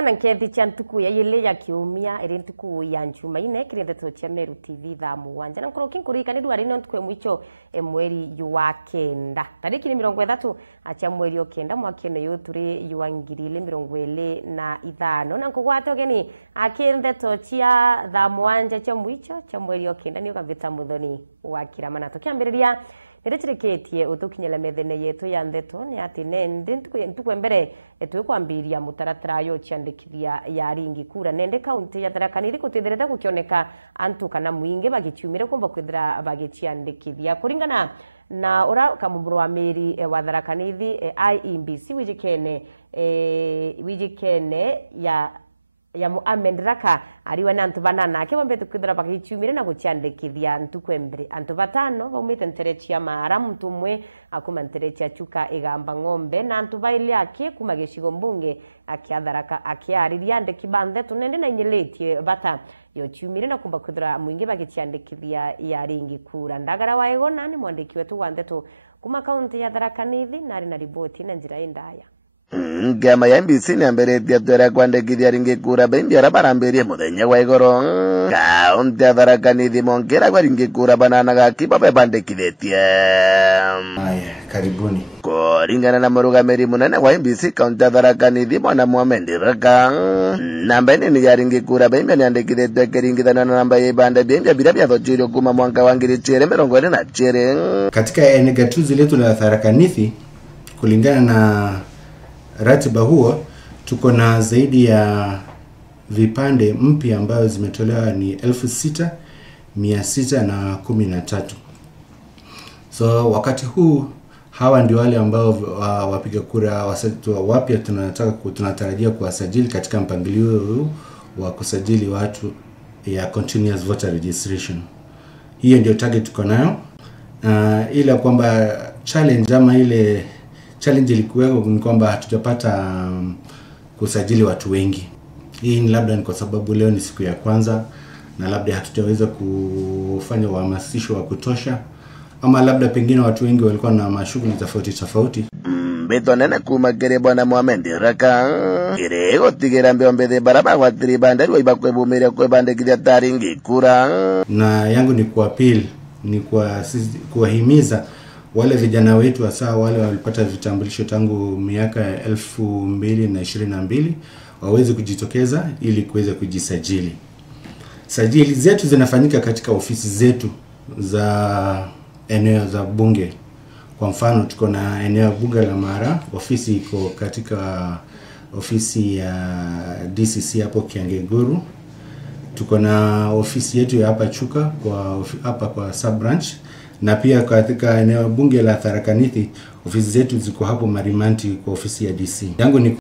kana nkethi cha ntuku ya yele ya kiumia iri ntuku ya njumaine kiri ndeto cha Meru TV thaa mugwanja na nkoroki nkurika ni duari no ntuku emwicho mweri wa kenda tariki ni 30 acha mweri wa kenda mwakene yo turi yuangiri 25 na nkugwate ogeni akindeto cha thaa mugwanja cha mwicho cha mweri wa kenda ni ukavita muthoni wa kiramana tukiambiriria niretireketie utukinyela methene yetu ya ndeto ni ati nende ntuku mbere tukwambiria mutaratara yo ciandikithia ya ringi kura nende kaunti ya Tharaka Nithi kutitherete gukioneka antu kana muingi bagichiumire kumba kwithira bagichiandikithia kuringana na ura kamumburu wa meri wa Tharaka Nithi IEBC wijikene ya Mohamed Raka ariwa na antu banana ke bambe tukidra bagichumire na guciandikithia ntuku mbere antu batano baumite nterechia mara mtu mwe akuma nterechia chuka igamba ng'ombe na antu baile ake kuma geshigo mbunge akiatharaka akiariria andiki bande tunende na inyeletie bata yo chumire na kumba kudra mwingi bagichiandikithia ya ringi kura ndagara wa egona ni mwandiki wetu wa ndeto kuma kaunti ya Tharaka Nithi nari na riboti na njira indaya Ngama ya MBC ni ambere diatwera kwandikithia ringi kura bendi arabarambirie muthenya wa igoro kaunti ya Tharaka Nithi mongera kwa ringi kura banana gakiba bebandikithietie karibuni kuringana na murugamiri munene wa MBC kaunti ya Tharaka Nithi Bwana Mohamed Raka namba ni ya ringi kura bendi niandikithitwe kiringithana na namba ya ibanda bendi bila bya thochiro kuma mwaka wa 2020 katika eneo gatuzi letu la Tharaka Nithi kulingana na ratiba huo tuko na zaidi ya vipande mpya ambayo zimetolewa ni 6,613. So wakati huu hawa ndio wale ambao wapiga kura wapya tunatarajia kuwasajili katika mpangilio huu wa kusajili watu ya continuous voter registration. Hiyo ndio target tuko nayo. Ila kwamba challenge ilikuweko ni kwamba hatujapata kusajili watu wengi. Hii ni labda ni kwa sababu leo ni siku ya kwanza na labda hatujaweza kufanya uhamasisho wa kutosha ama labda pengine watu wengi walikuwa na mashughuli tofauti. Beto nene kuma kere Bwana Mohamed Raka kere gotigera mbembe baraba wa tribanda iba kwebumira kwebande kija taringi kura na yangu ni kuappeal ni kuwahimiza wale vijana wetu hasa wale walipata vitambulisho tangu miaka 2022 waweze kujitokeza ili kuweza kujisajili. Sajili zetu zinafanyika katika ofisi zetu za eneo za bunge. Kwa mfano tuko na eneo bunge la Mara, ofisi iko katika ofisi ya DCC hapo Kiangeguru. Tuko na ofisi yetu ya hapa Chuka kwa sub branch. Na pia katika eneo bunge la Tharaka Nithi ofisi zetu ziko hapo Marimanti kwa ofisi ya DC. Yangu ni